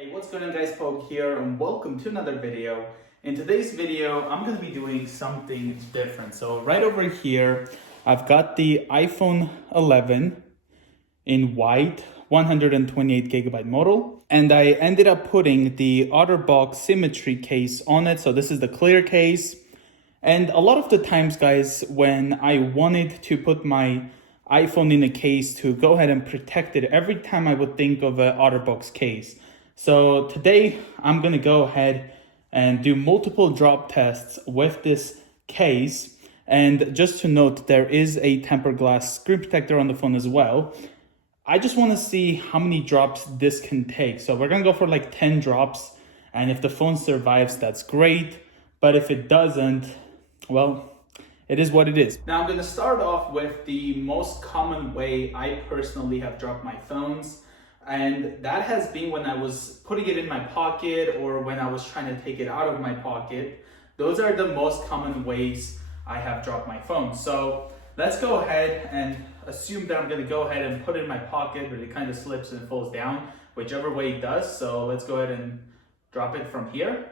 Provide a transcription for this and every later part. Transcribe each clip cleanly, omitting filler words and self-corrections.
Hey, what's going on guys, Pog here and welcome to another video. In today's video, I'm going to be doing something different. So right over here, I've got the iPhone 11 in white, 128 gigabyte model. And I ended up putting the OtterBox Symmetry case on it. So this is the clear case. And a lot of the times, guys, when I wanted to put my iPhone in a case to go ahead and protect it, every time I would think of an OtterBox case. So today I'm gonna go ahead and do multiple drop tests with this case. And just to note, there is a tempered glass screen protector on the phone as well. I just wanna see how many drops this can take. So we're gonna go for like 10 drops. And if the phone survives, that's great. But if it doesn't, well, it is what it is. Now I'm gonna start off with the most common way I personally have dropped my phones. And that has been when I was putting it in my pocket or when I was trying to take it out of my pocket. Those are the most common ways I have dropped my phone. So let's go ahead and assume that I'm gonna go ahead and put it in my pocket, but it kind of slips and falls down, whichever way it does. So let's go ahead and drop it from here.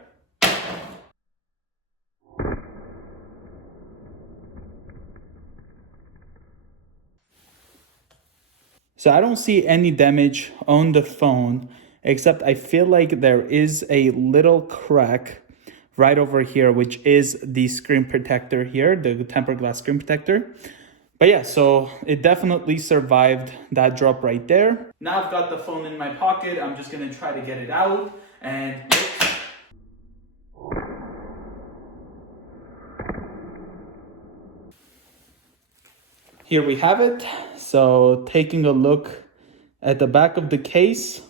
So I don't see any damage on the phone, except I feel like there is a little crack right over here, which is the screen protector here, the tempered glass screen protector. But yeah, so it definitely survived that drop right there. Now I've got the phone in my pocket. I'm just gonna try to get it out and here we have it. So taking a look at the back of the case,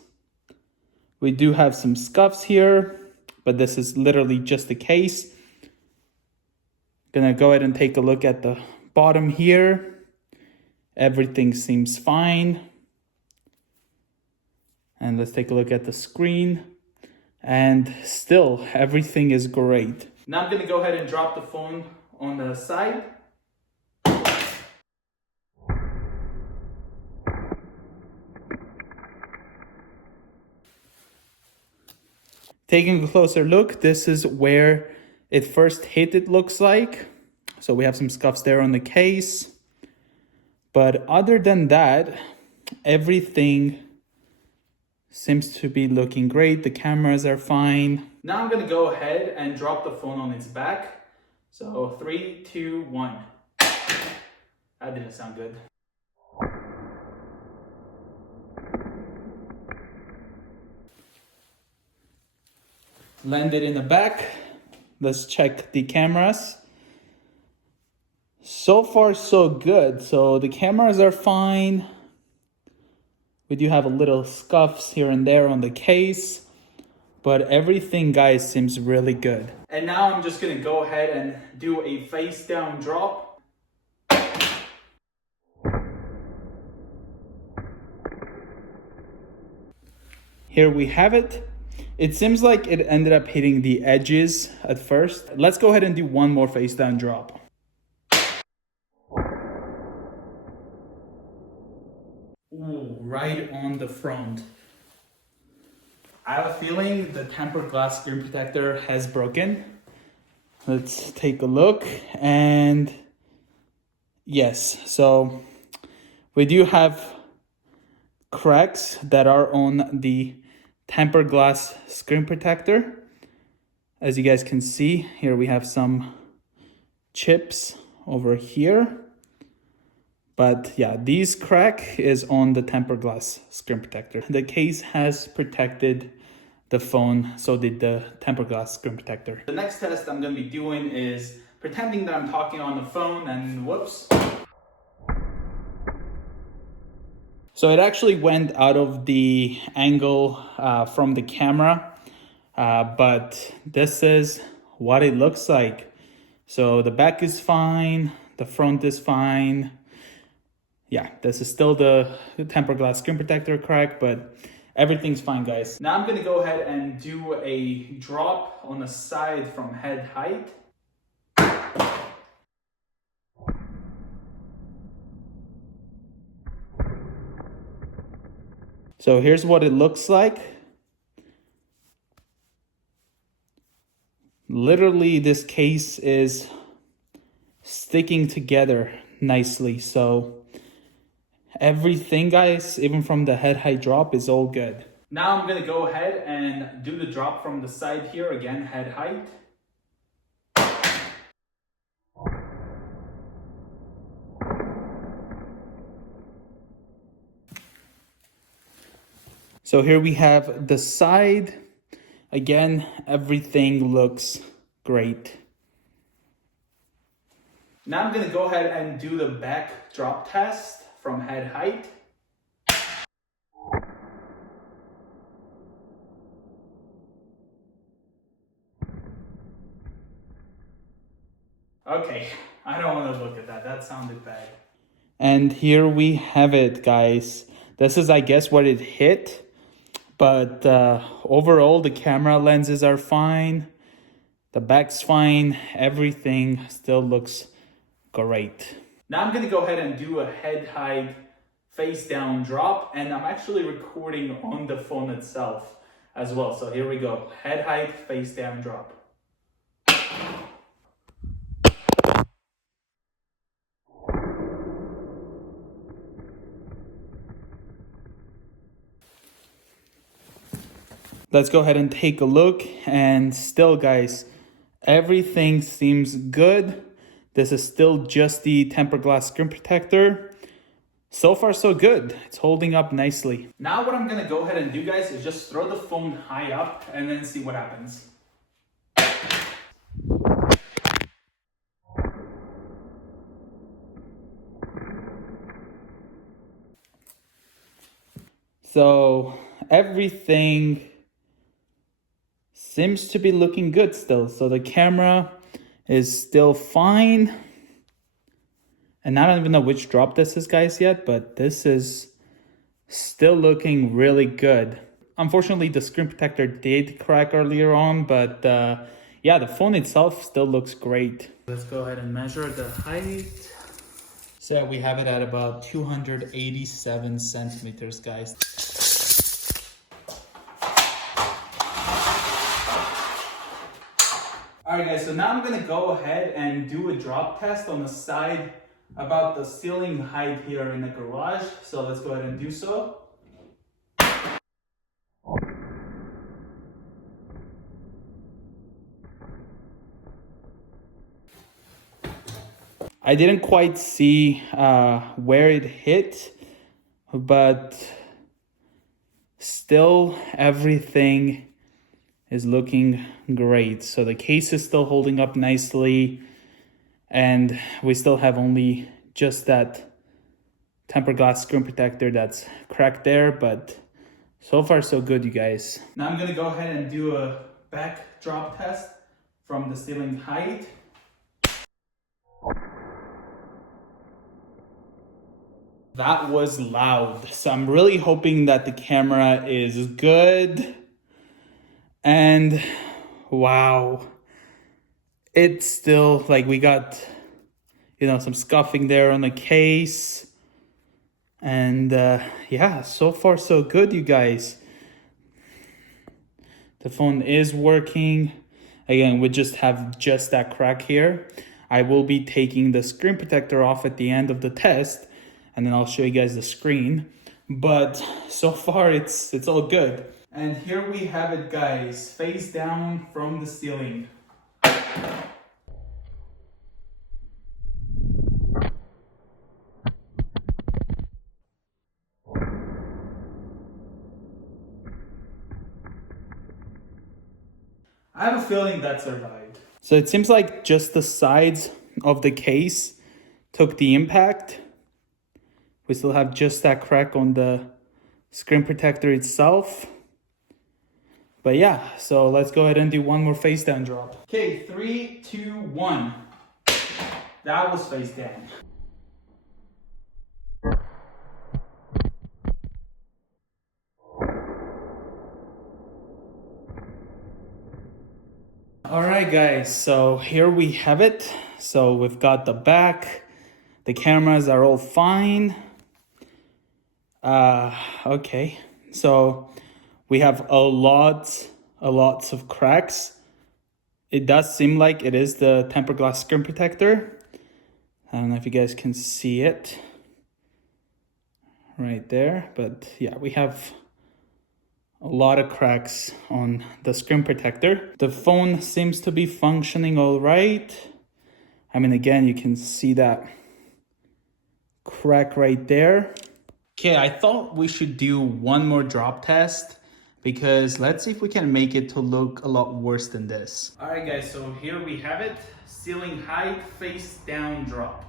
we do have some scuffs here, but this is literally just the case. Gonna go ahead and take a look at the bottom here. Everything seems fine. And let's take a look at the screen. And still, everything is great. Now I'm gonna go ahead and drop the phone on the side. Taking a closer look, this is where it first hit, it looks like. So we have some scuffs there on the case. But other than that, everything seems to be looking great. The cameras are fine. Now I'm gonna go ahead and drop the phone on its back. So 3, 2, 1. That didn't sound good. Landed in the back. Let's check the cameras. So far, so good. So the cameras are fine. We do have a little scuffs here and there on the case, but everything, guys, seems really good. And now I'm just gonna go ahead and do a face down drop. Here we have it. It seems like it ended up hitting the edges at first. Let's go ahead and do one more face down drop. Ooh, right on the front. I have a feeling the tempered glass screen protector has broken. Let's take a look. And yes, so we do have cracks that are on the tempered glass screen protector. As you guys can see, here we have some chips over here. But yeah, this crack is on the tempered glass screen protector. The case has protected the phone, so did the tempered glass screen protector. The next test I'm gonna be doing is pretending that I'm talking on the phone and whoops. So it actually went out of the angle from the camera, but this is what it looks like. So the back is fine, the front is fine. Yeah, this is still the tempered glass screen protector crack, but everything's fine, guys. Now I'm gonna go ahead and do a drop on the side from head height. So here's what it looks like. literally this case is sticking together nicely. So everything, guys, even from the head height drop, is all good. Now I'm gonna go ahead and do the drop from the side here. Again, head height. So here we have the side. Again, everything looks great. Now I'm gonna go ahead and do the back drop test from head height. Okay, I don't want to look at that. That sounded bad. And here we have it, guys. This is, I guess, what it hit. But overall, the camera lenses are fine. The back's fine. Everything still looks great. Now I'm going to go ahead and do a head height face down drop. And I'm actually recording on the phone itself as well. So here we go. Head height face down drop. Let's go ahead and take a look, and still, guys, everything seems good. This is still just the tempered glass screen protector. So far, so good. It's holding up nicely. Now what I'm gonna go ahead and do, guys, is just throw the phone high up and then see what happens. So everything seems to be looking good still. So the camera is still fine. And I don't even know which drop this is, guys, yet, but this is still looking really good. Unfortunately, the screen protector did crack earlier on, but yeah, the phone itself still looks great. Let's go ahead and measure the height. So we have it at about 287 centimeters, guys. Alright guys, so now I'm going to go ahead and do a drop test on the side about the ceiling height here in the garage. So let's go ahead and do so. I didn't quite see where it hit, but still everything is looking great. So the case is still holding up nicely, and we still have only just that tempered glass screen protector that's cracked there, but so far so good, you guys. Now I'm gonna go ahead and do a back drop test from the ceiling height. That was loud. So I'm really hoping that the camera is good. And wow, it's still like we got, some scuffing there on the case. And yeah, so far so good, you guys. The phone is working. Again, we just have that crack here. I will be taking the screen protector off at the end of the test, and then I'll show you guys the screen. But so far it's all good. And here we have it, guys, face down from the ceiling. I have a feeling that survived. So it seems like just the sides of the case took the impact. We still have just that crack on the screen protector itself. But yeah, so let's go ahead and do one more face down drop. Okay, 3, 2, 1. That was face down. All right, guys, so here we have it. So we've got the back. The cameras are all fine. Okay, so we have a lots of cracks It does seem like it is the tempered glass screen protector. I don't know if you guys can see it right there, but yeah, we have a lot of cracks on the screen protector. The phone seems to be functioning all right. I mean, again, you can see that crack right there. Okay, I thought we should do one more drop test because let's see if we can make it to look a lot worse than this. All right, guys, so here we have it. Ceiling height, face down drop.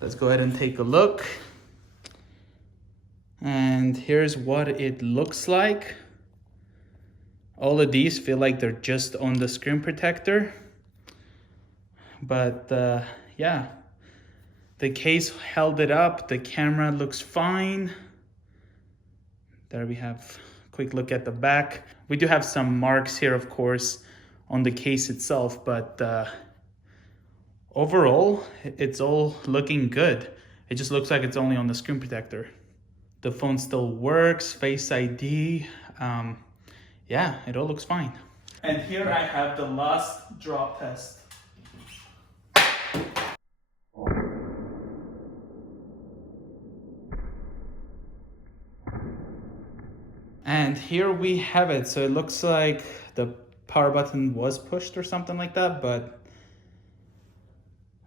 Let's go ahead and take a look. And here's what it looks like. All of these feel like they're just on the screen protector. But yeah, the case held it up. The camera looks fine. There we have a quick look at the back. We do have some marks here, of course, on the case itself, but overall, it's all looking good. It just looks like it's only on the screen protector. The phone still works, Face ID. Yeah, it all looks fine. And here I have the last drop test. And here we have it. So it looks like the power button was pushed or something like that, but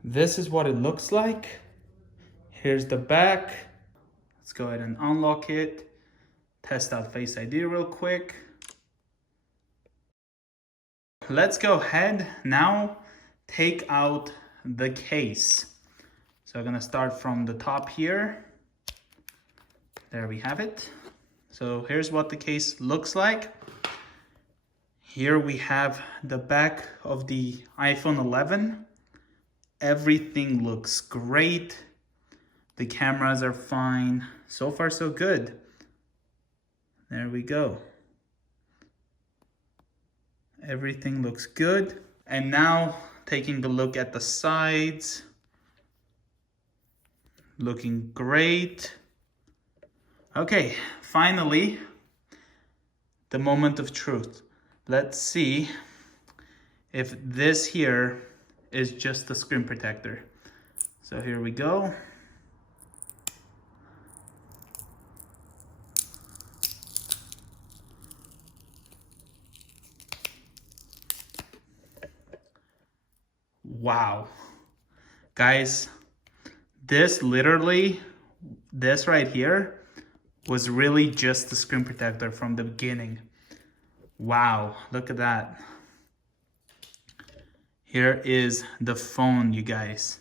this is what it looks like. Here's the back. Let's go ahead and unlock it. Test out Face ID real quick. Let's go ahead now, take out the case. So I'm gonna start from the top here. There we have it. So here's what the case looks like. Here we have the back of the iPhone 11. Everything looks great. The cameras are fine. So far, so good. There we go. Everything looks good. And now taking a look at the sides. Looking great. Okay, finally, the moment of truth. Let's see if this here is just the screen protector. So here we go. Wow. Guys, this right here was really just the screen protector from the beginning. Wow, look at that. Here is the phone, you guys.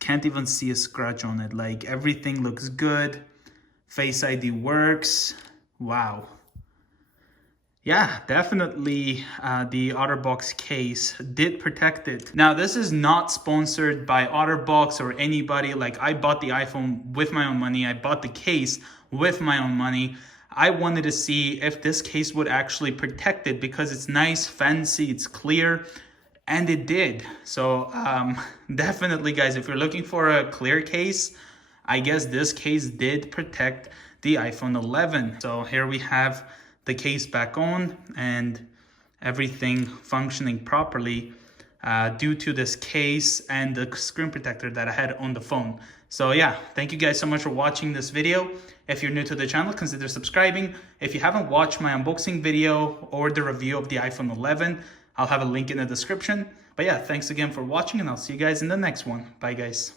Can't even see a scratch on it. Like, everything looks good. Face ID works. Wow. Yeah, definitely the OtterBox case did protect it. Now, this is not sponsored by OtterBox or anybody. Like, I bought the iPhone with my own money. I bought the case with my own money. I wanted to see if this case would actually protect it because it's nice, fancy, it's clear, and it did. So definitely, guys, if you're looking for a clear case, I guess this case did protect the iPhone 11. So here we have the case back on and everything functioning properly due to this case and the screen protector that I had on the phone. So yeah, thank you guys so much for watching this video. If you're new to the channel, consider subscribing. If you haven't watched my unboxing video or the review of the iPhone 11, I'll have a link in the description. But yeah, thanks again for watching and I'll see you guys in the next one. Bye guys.